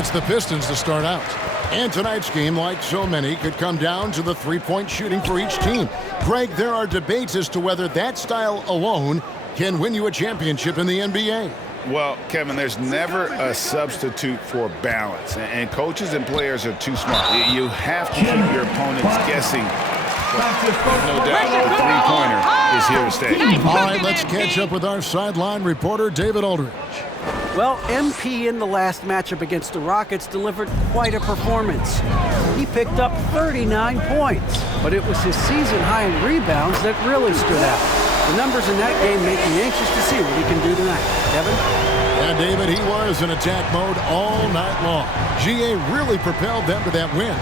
it's the Pistons to start out. And tonight's game, like so many, could come down to the three-point shooting for each team. Greg, there are debates as to whether that style alone can win you a championship in the NBA. Well, Kevin, there's never a substitute for balance, and coaches and players are too smart. You have to keep your opponents guessing. No doubt the three-pointer is here to stay. All right, let's catch up with our sideline reporter, David Aldridge. Well, MP in the last matchup against the Rockets delivered quite a performance. He picked up 39 points, but it was his season high in rebounds that really stood out. The numbers in that game make me anxious to see what he can do tonight. Kevin? Yeah, David, he was in attack mode all night long. GA really propelled them to that win.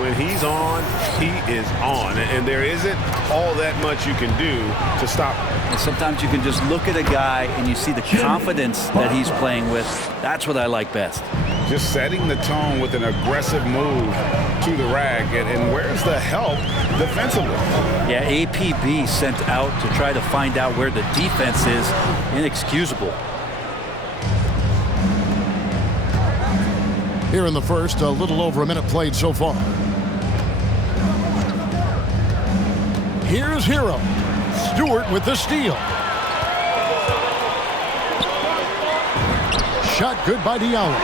When he's on, he is on. And there isn't all that much you can do to stop him. And sometimes you can just look at a guy and you see the confidence that he's playing with. That's what I like best. Just setting the tone with an aggressive move to the rack. And where's the help defensively? Yeah, APB sent out to try to find out where the defense is. Inexcusable. Here in the first, a little over a minute played so far. Here's Hero. Stewart with the steal. Shot good by Diallo.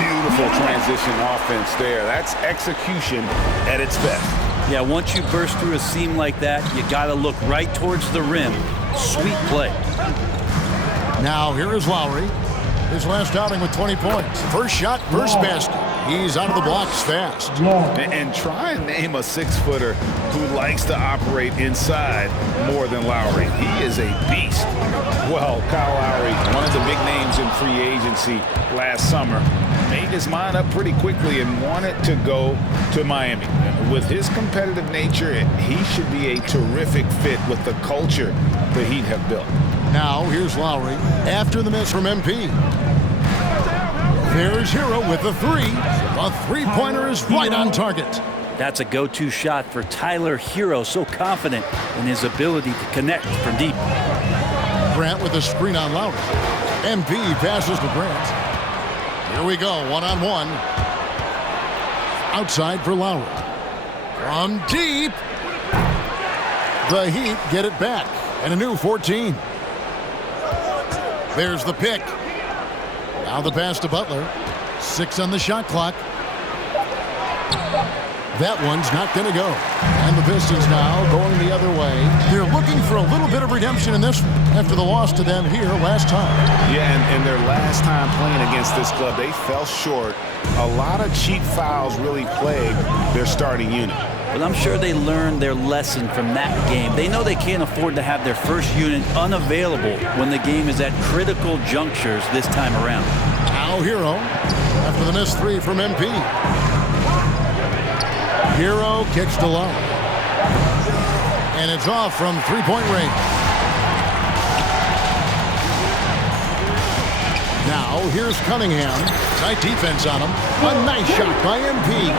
Beautiful transition offense there. That's execution at its best. Yeah, once you burst through a seam like that, you got to look right towards the rim. Sweet play. Now here is Lowry. His last outing with 20 points. First shot, first basket. He's out of the blocks fast. And try and name a 6-footer who likes to operate inside more than Lowry. He is a beast. Well, Kyle Lowry, one of the big names in free agency last summer, made his mind up pretty quickly and wanted to go to Miami. With his competitive nature, he should be a terrific fit with the culture the Heat have built. Now here's Lowry after the miss from MP. There's Hero with the three. A three-pointer is right on target. That's a go-to shot for Tyler Hero, so confident in his ability to connect from deep. Grant with a screen on Lowry. MP passes to Grant. Here we go, one-on-one. Outside for Lowry. From deep. The Heat get it back. And a new 14. There's the pick. Now the pass to Butler. 6 on the shot clock. That one's not going to go. And the Pistons now going the other way. They're looking for a little bit of redemption in this one after the loss to them here last time. Yeah, and their last time playing against this club, they fell short. A lot of cheap fouls really plagued their starting unit. But I'm sure they learned their lesson from that game. They know they can't afford to have their first unit unavailable when the game is at critical junctures this time around. Now Hero after the missed 3 from MP. Hero kicks to Lowry. And it's off from three-point range. Now here's Cunningham. Tight defense on him. A nice shot by MP.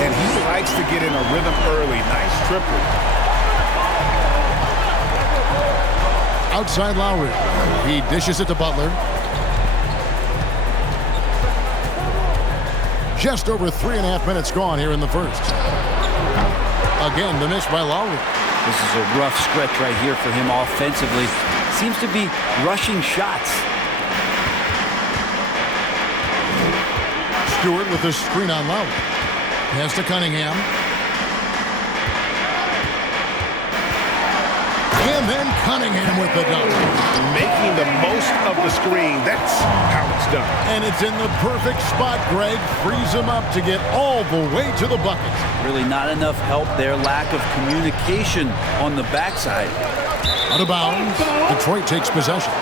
And he likes to get in a rhythm early. Nice triple. Outside Lowry. He dishes it to Butler. Just over 3.5 minutes gone here in the first. Again, the miss by Lowry. This is a rough stretch right here for him offensively. Seems to be rushing shots. Stewart with the screen on Lowry. Pass to Cunningham. And then Cunningham with the dunk. Making the most of the screen. That's how it's done. And it's in the perfect spot, Greg. Frees him up to get all the way to the bucket. Really not enough help there. Lack of communication on the backside. Out of bounds. Detroit takes possession.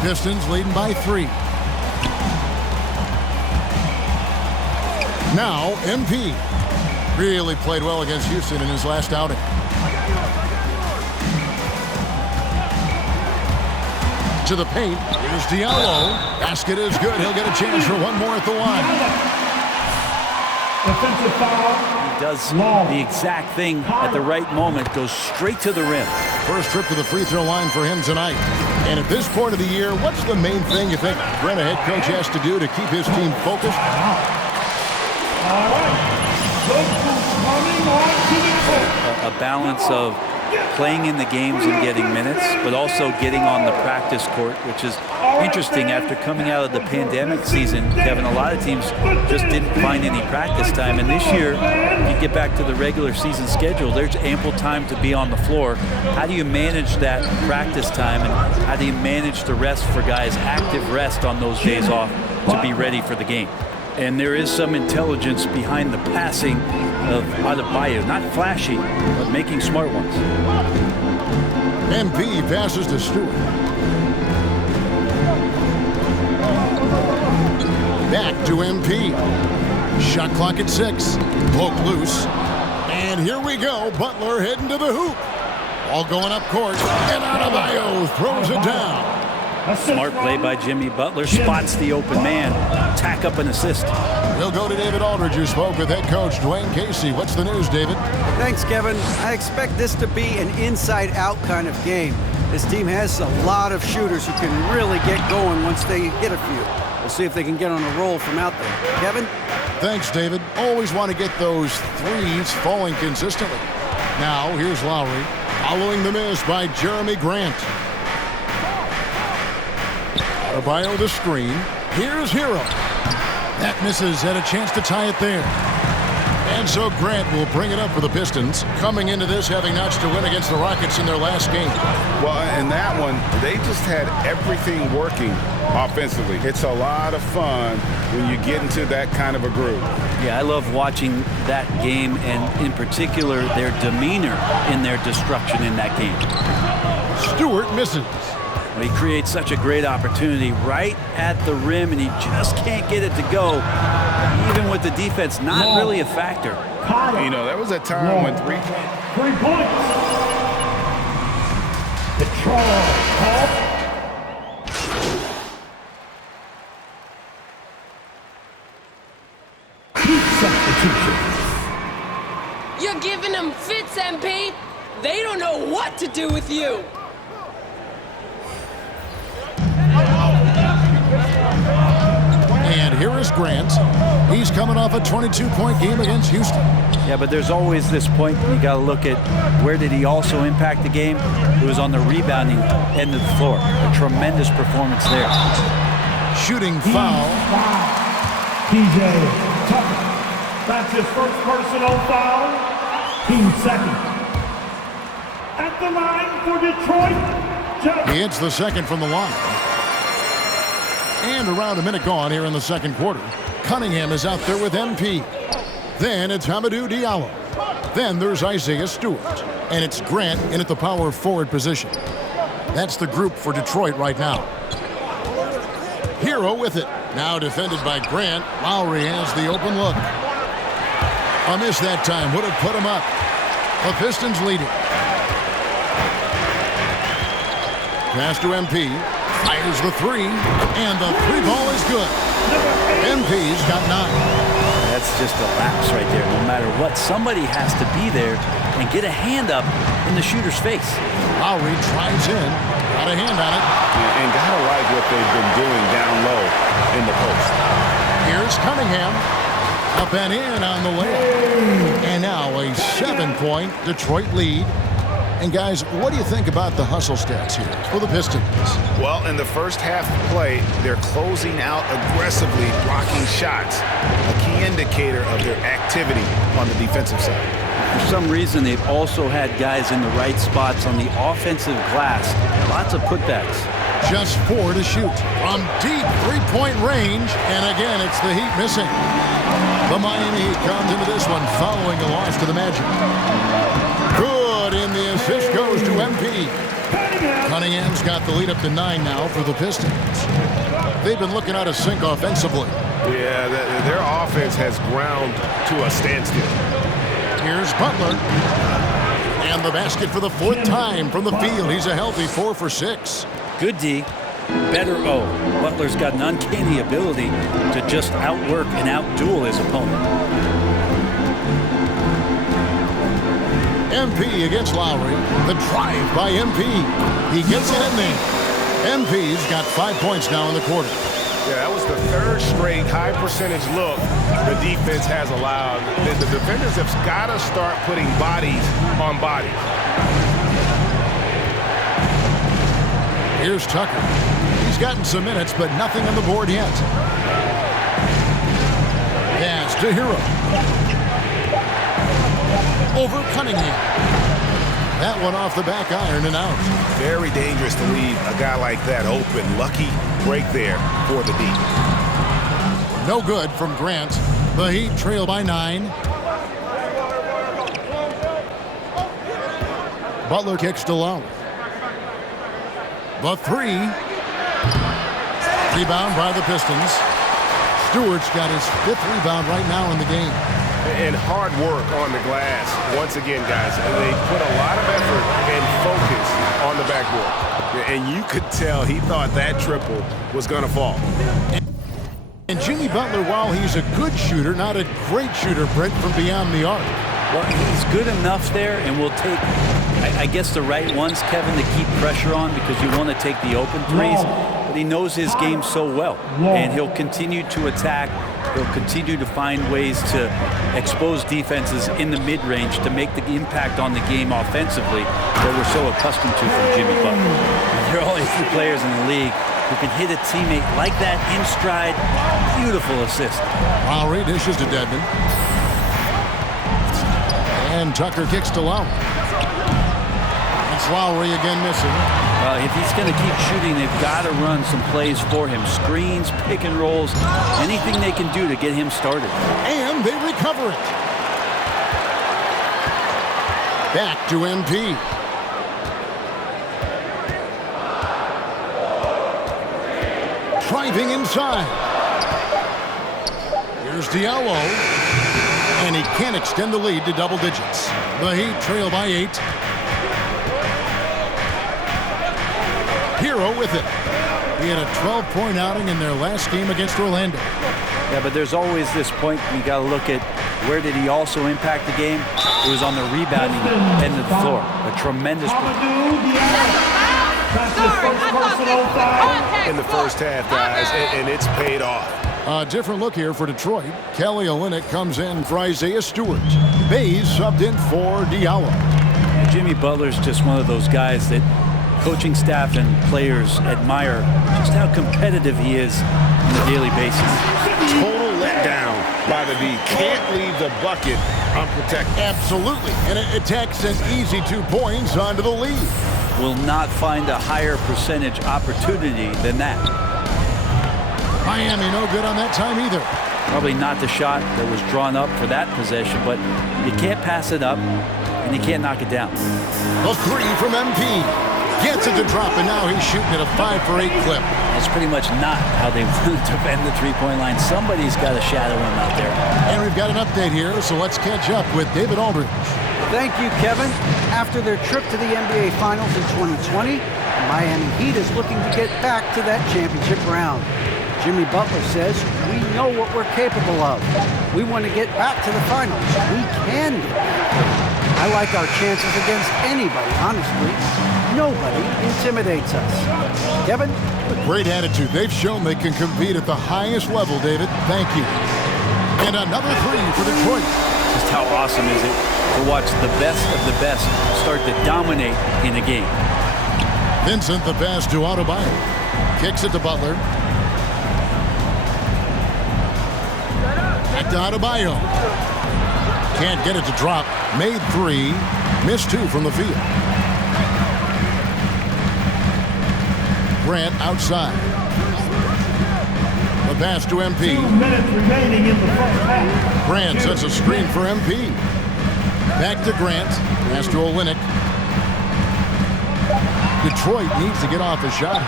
Pistons leading by 3. Now, MP really played well against Houston in his last outing. To the paint. Here's Diallo. Basket is good. He'll get a chance for one more at the line. Defensive foul. does the exact thing at the right moment, goes straight to the rim. First trip to the free throw line for him tonight. And at this point of the year, what's the main thing you think Grant, head coach, has to do to keep his team focused? A balance of playing in the games and getting minutes, but also getting on the practice court, which is interesting after coming out of the pandemic season. Kevin, a lot of teams just didn't find any practice time, and this year you get back to the regular season schedule, there's ample time to be on the floor. How do you manage that practice time, and how do you manage the rest for guys, active rest on those days off to be ready for the game? And there is some intelligence behind the passing of Adebayo. Not flashy, but making smart ones. MP passes to Stewart. Back to MP. Shot clock at 6. Poke loose. And here we go. Butler heading to the hoop. All going up court. And Adebayo throws it down. Smart play by Jimmy Butler. Spots the open man. Tack up an assist. We'll go to David Aldridge, who spoke with head coach Dwayne Casey. What's the news, David? Thanks, Kevin. I expect this to be an inside-out kind of game. This team has a lot of shooters who can really get going once they hit a few. We'll see if they can get on a roll from out there. Kevin? Thanks, David. Always want to get those threes falling consistently. Now, here's Lowry, following the miss by Jeremy Grant. Adebayo the screen. Here's Hero. That misses, had a chance to tie it there. And so Grant will bring it up for the Pistons, coming into this having notched a win against the Rockets in their last game. Well, in that one, they just had everything working offensively. It's a lot of fun when you get into that kind of a groove. Yeah, I love watching that game, and in particular, their demeanor in their destruction in that game. Stewart misses. He creates such a great opportunity right at the rim, and he just can't get it to go. Even with the defense, not really a factor. You know, there was a time when 3 points. Detroit. Substitution. You're giving them fits, MP. They don't know what to do with you. And here is Grant. He's coming off a 22-point game against Houston. Yeah, but there's always this point you got to look at where did he also impact the game. It was on the rebounding end of the floor. A tremendous performance there. Shooting foul. PJ Tucker. That's his first personal foul. Team second. At the line for Detroit. He hits the second from the line. And around a minute gone here in the second quarter. Cunningham is out there with MP. Then it's Hamidou Diallo. Then there's Isaiah Stewart. And it's Grant in at the power forward position. That's the group for Detroit right now. Hero with it. Now defended by Grant. Lowry has the open look. A miss that time would have put him up. The Pistons leading. Pass to MP. Fires the three, and the three ball is good. MP's got 9. That's just a lapse right there. No matter what, somebody has to be there and get a hand up in the shooter's face. Lowry drives in, got a hand on it. And gotta like what they've been doing down low in the post. Here's Cunningham, up and in on the layup. And now a 7-point Detroit lead. And guys, what do you think about the hustle stats here for the Pistons? Well, in the first half of play, they're closing out aggressively, blocking shots, a key indicator of their activity on the defensive side. For some reason, they've also had guys in the right spots on the offensive glass. Lots of putbacks. Just 4 to shoot from deep three-point range. And again, it's the Heat missing. The Miami Heat comes into this one following a loss to the Magic. Good, and the assist goes to MP. Cunningham's got the lead up to 9 now for the Pistons. They've been looking out of sync offensively. Yeah, their offense has ground to a standstill. Here's Butler. And the basket for the 4th time from the field. He's a healthy 4 for 6. Good D, better O. Butler's got an uncanny ability to just outwork and outduel his opponent. MP against Lowry. The drive by MP. He gets it in there. MP's got 5 points now in the quarter. Yeah, that was the third straight high percentage look the defense has allowed. The defenders have got to start putting bodies on bodies. Here's Tucker. He's gotten some minutes, but nothing on the board yet. Pass to Hero. Over Cunningham. That one off the back iron and out. Very dangerous to leave a guy like that open. Lucky break there for the D. No good from Grant. The Heat trail by 9. Butler kicks to Lowry. The 3. Rebound by the Pistons. Stewart's got his 5th rebound right now in the game. And hard work on the glass. Once again, guys, they put a lot of effort and focus on the backboard. And you could tell he thought that triple was going to fall. And Jimmy Butler, while he's a good shooter, not a great shooter, Brent, from beyond the arc. Well, he's good enough there, and will take, I guess, the right ones, Kevin, to keep pressure on, because you want to take the open threes. But he knows his game so well, and he'll continue to attack. He'll continue to find ways to expose defenses in the mid-range to make the impact on the game offensively that we're so accustomed to from Jimmy Butler. There are only a few players in the league who can hit a teammate like that in stride. Beautiful assist. Lowry dishes to Dedmon. And Tucker kicks to Lowry. It's Lowry again missing. If he's going to keep shooting, they've got to run some plays for him. Screens, pick and rolls, anything they can do to get him started. And they recover it. Back to MP. Driving inside. Here's Diallo. And he can't extend the lead to double digits. The Heat trail by 8. Hero with it. He had a 12-point outing in their last game against Orlando. Yeah, but there's always this point you got to look at where did he also impact the game? It was on the rebounding end of the floor. A tremendous in the first half, guys, and it's paid off. A different look here for Detroit. Kelly Olynyk comes in for Isaiah Stewart. Bays subbed in for Diallo. Jimmy Butler's just one of those guys that coaching staff and players admire just how competitive he is on a daily basis. Total letdown by the D. Can't leave the bucket unprotected. Absolutely. And it attacks an easy 2 points onto the lead. Will not find a higher percentage opportunity than that. Miami no good on that time either. Probably not the shot that was drawn up for that possession, but you can't pass it up and you can't knock it down. The 3 from MP. Gets it to drop, and now he's shooting at a 5-for-8 clip. That's pretty much not how they defend the three-point line. Somebody's got to shadow him out there. And we've got an update here, so let's catch up with David Aldridge. Thank you, Kevin. After their trip to the NBA Finals in 2020, the Miami Heat is looking to get back to that championship round. Jimmy Butler says, we know what we're capable of. We want to get back to the finals. We can get back. I like our chances against anybody, honestly. Nobody intimidates us. Kevin? Great attitude. They've shown they can compete at the highest level, David. Thank you. And another 3 for Detroit. Just how awesome is it to watch the best of the best start to dominate in a game. Vincent the pass to Adebayo. Kicks it to Butler. Back to Adebayo. Can't get it to drop. Made 3. Missed 2 from the field. Grant outside. The pass to MP. 2 minutes remaining in the first half. Grant sets a screen for MP. Back to Grant. Pass to Olynyk. Detroit needs to get off a shot.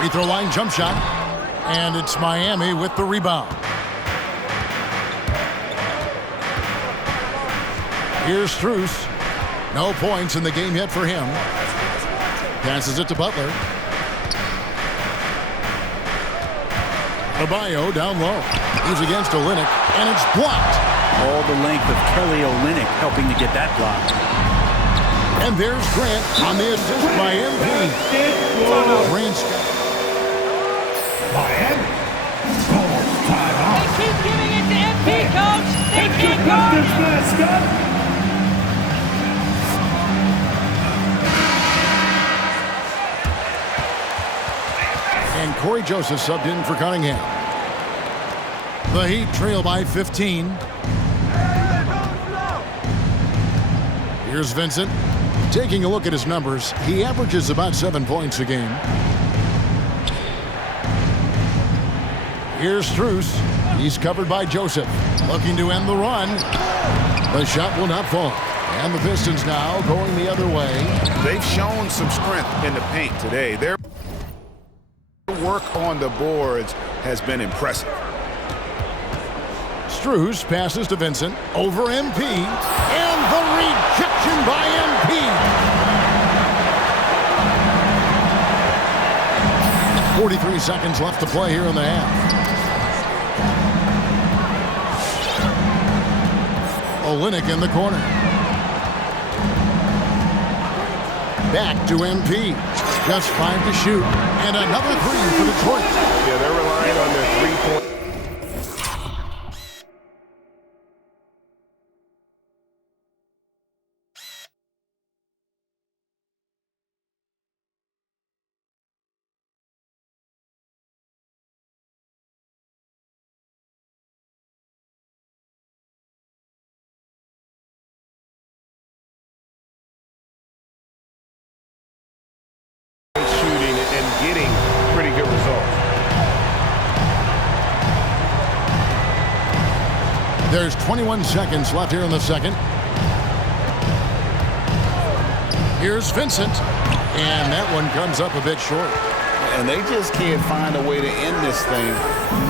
Free throw line jump shot. And it's Miami with the rebound. Here's Strus. No points in the game yet for him. Passes it to Butler. Adebayo down low. He's against Olynyk, and it's blocked. All the length of Kelly Olynyk helping to get that block. And there's Grant on the assist by MP. Grant's Miami. Call timeout. They keep giving it to MP, coach. They can't Put guard this him. mascot. And Corey Joseph subbed in for Cunningham. The Heat trail by 15. Here's Vincent. Taking a look at his numbers, he averages about 7 points a game. Here's Strus. He's covered by Joseph. Looking to end the run. The shot will not fall. And the Pistons now going the other way. They've shown some strength in the paint today. Their work on the boards has been impressive. Strus passes to Vincent. Over MP. And the rejection by MP. 43 seconds left to play here in the half. Olynyk in the corner. Back to MP. Just 5 to shoot. And another 3 for Detroit. Yeah, they're relying on their three-point. Shooting and getting pretty good results. There's 21 seconds left here in the second. Here's Vincent. And that one comes up a bit short. And they just can't find a way to end this thing.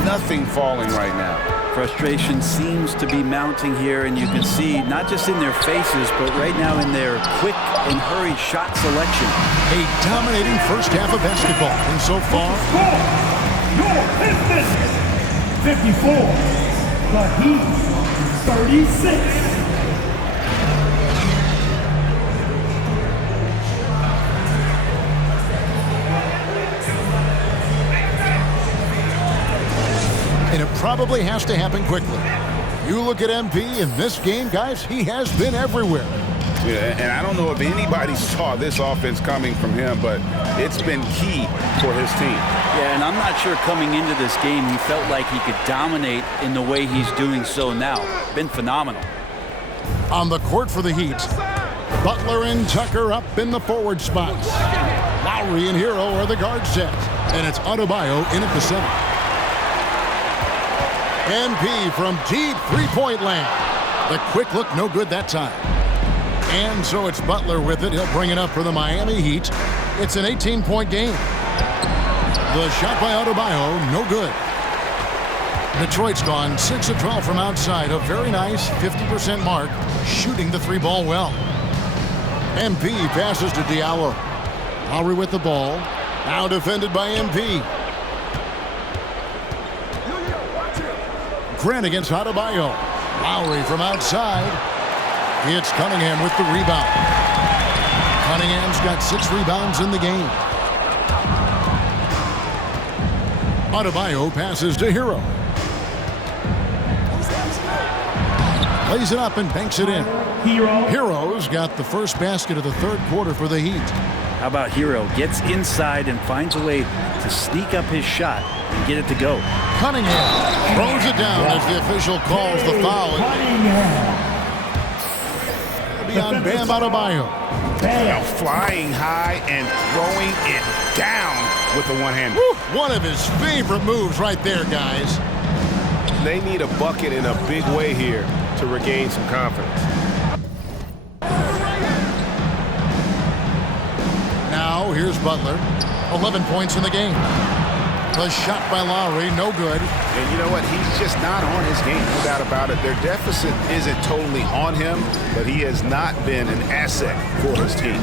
Nothing falling right now. Frustration seems to be mounting here, and you can see not just in their faces, but right now in their quick and hurried shot selection. A dominating first half of basketball. And so far, Score. Your Pistons. 54. The Heat. 36. and it probably has to happen quickly. You look at MP in this game, guys, he has been everywhere. Yeah, and I don't know if anybody saw this offense coming from him, but it's been key for his team. Yeah, and I'm not sure coming into this game he felt like he could dominate in the way he's doing so now. Been phenomenal. On the court for the Heat, Butler and Tucker up in the forward spots. Lowry and Hero are the guard set, and it's Adebayo in at the center. MP from deep three-point land. The quick look, no good that time. And so it's Butler with it. He'll bring it up for the Miami Heat. It's an 18-point game. The shot by Adebayo, no good. Detroit's gone 6 of 12 from outside. A very nice 50% mark, shooting the three ball well. MP passes to Diallo. Lowry with the ball. Now defended by MP. Grant against Adebayo. Lowry from outside. It's Cunningham with the rebound. Cunningham's got 6 rebounds in the game. Adebayo passes to Hero. Lays it up and banks it in. Hero's got the first basket of the third quarter for the Heat. How about Hero? Gets inside and finds a way to sneak up his shot and get it to go. Cunningham throws it down as the official calls the foul. It'll be on Bam Adebayo. Now flying high and throwing it down with the one-hander. One of his favorite moves right there, guys. They need a bucket in a big way here to regain some confidence. Now here's Butler. 11 points in the game. The shot by Lowry, no good. And you know what? He's just not on his game, no doubt about it. Their deficit isn't totally on him, but he has not been an asset for his team.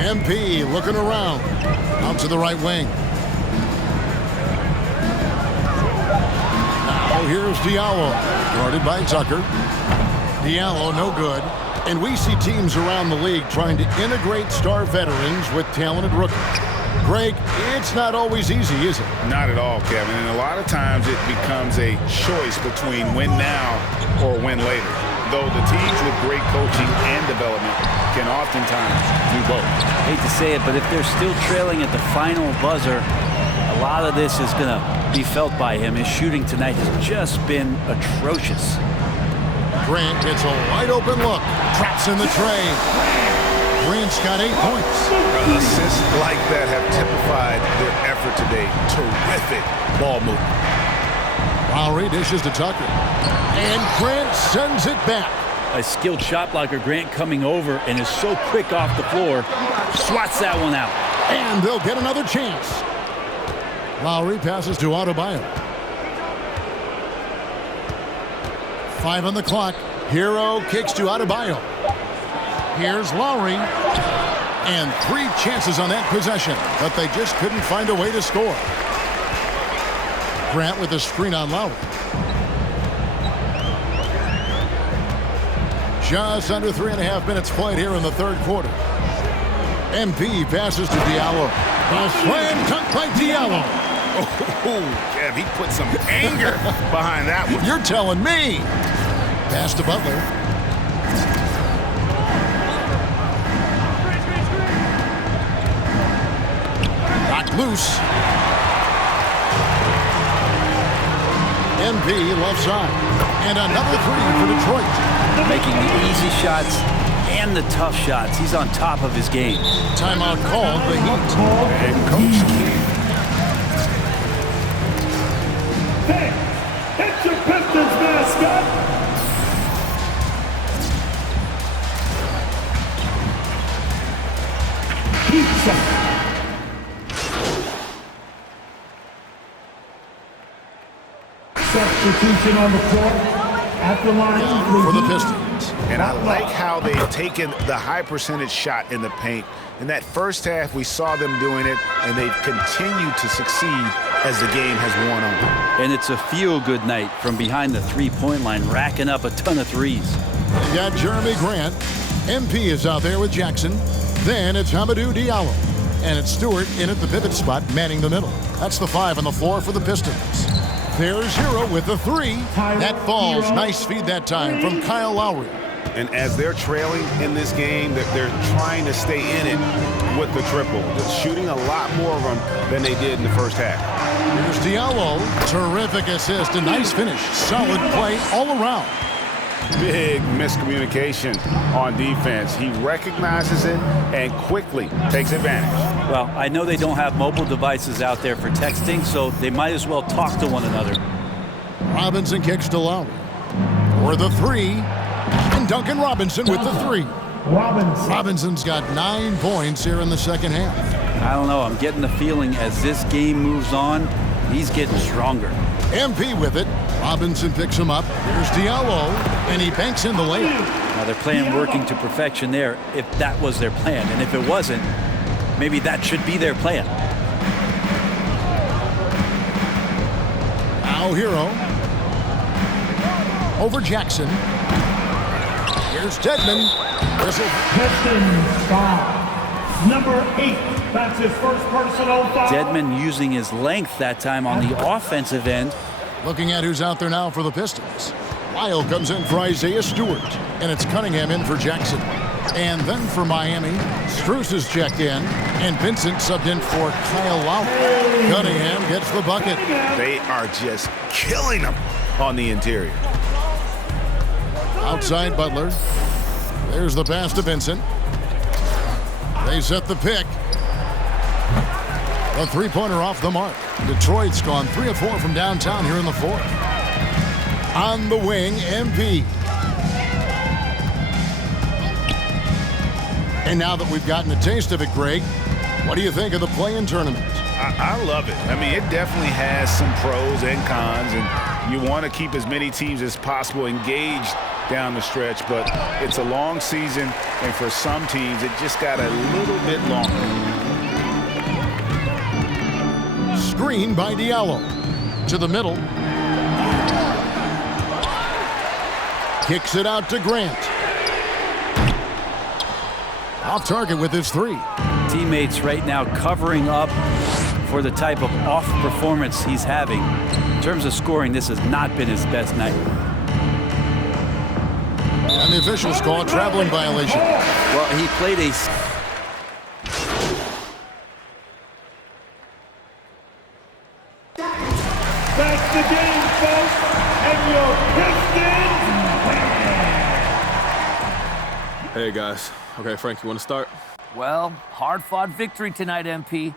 MP looking around. Out to the right wing. Now here's Diallo. Guarded by Tucker. Diallo, no good. And we see teams around the league trying to integrate star veterans with talented rookies. Greg, it's not always easy, is it? Not at all, Kevin. And a lot of times it becomes a choice between win now or win later. Though the teams with great coaching and development can oftentimes do both. Hate to say it, but if they're still trailing at the final buzzer, a lot of this is going to be felt by him. His shooting tonight has just been atrocious. Grant gets a wide open look. Traps in the tray. Grant's got 8 points. Assists like that have typified their effort today. Terrific ball movement. Lowry dishes to Tucker. And Grant sends it back. A skilled shot blocker, Grant, coming over and is so quick off the floor. Swats that one out. And they'll get another chance. Lowry passes to Adebayo. 5 on the clock. Hero kicks to Adebayo. Here's Lowry. And 3 chances on that possession, but they just couldn't find a way to score. Grant with a screen on Lowry. Just under 3.5 minutes played here in the third quarter. MP passes to Diallo. A slam dunk by Diallo. Oh, Kev, he put some anger behind that one. You're telling me. Pass to Butler. Knocked loose. MP left side. And another 3 for Detroit. Making the easy shots and the tough shots. He's on top of his game. Timeout called the Heat. And Coach King. Hey, it's your Pistons mascot. Pizza. Substitution on the court at the line For the Pistons. And I like how they've taken the high percentage shot in the paint. In that first half, we saw them doing it, and they've continued to succeed as the game has worn on. And it's a feel-good night from behind the three-point line, racking up a ton of threes. You got Jeremy Grant. MP is out there with Jackson. Then it's Hamidou Diallo. And it's Stewart in at the pivot spot, manning the middle. That's the 5 on the floor for the Pistons. There's Hero with the 3. That falls. Nice feed that time from Kyle Lowry. And as they're trailing in this game, they're trying to stay in it with the triple. They're shooting a lot more of them than they did in the first half. Here's Diallo. Terrific assist. A nice finish. Solid play all around. Big miscommunication on defense. He recognizes it and quickly takes advantage. Well, I know they don't have mobile devices out there for texting, so they might as well talk to one another. Robinson kicks to Lowry. For the 3. And Duncan Robinson with the 3. Robinson's got 9 points here in the second half. I don't know. I'm getting the feeling as this game moves on, he's getting stronger. MP with it. Robinson picks him up. Here's Diallo, and he banks in the layup. Now they're playing working to perfection there, if that was their plan. And if it wasn't, maybe that should be their plan. Now Hero. Over Jackson. Here's Dedmon. Pistons foul. Number 8. That's his first personal foul. Dedmon using his length that time on the offensive end. Looking at who's out there now for the Pistons. Lyle comes in for Isaiah Stewart. And it's Cunningham in for Jackson. And then for Miami, Strus is checked in. And Vincent subbed in for Kyle Lowry. Cunningham gets the bucket. They are just killing them on the interior. Outside Butler. There's the pass to Vincent. They set the pick. A three-pointer off the mark. Detroit's gone 3 of 4 from downtown here in the fourth. On the wing, MP. And now that we've gotten a taste of it, Greg, what do you think of the play-in tournament? I love it. I mean, it definitely has some pros and cons, and you want to keep as many teams as possible engaged down the stretch, but it's a long season, and for some teams, it just got a little bit longer. Screen by Diallo. To the middle. Kicks it out to Grant. Off target with his 3. Teammates right now covering up for the type of off performance he's having. In terms of scoring, this has not been his best night. And the officials call a traveling violation. Well, he played a... That's the game, folks, and your Pistons win. Hey, guys. Okay, Frank, you want to start? Well, hard-fought victory tonight, MP.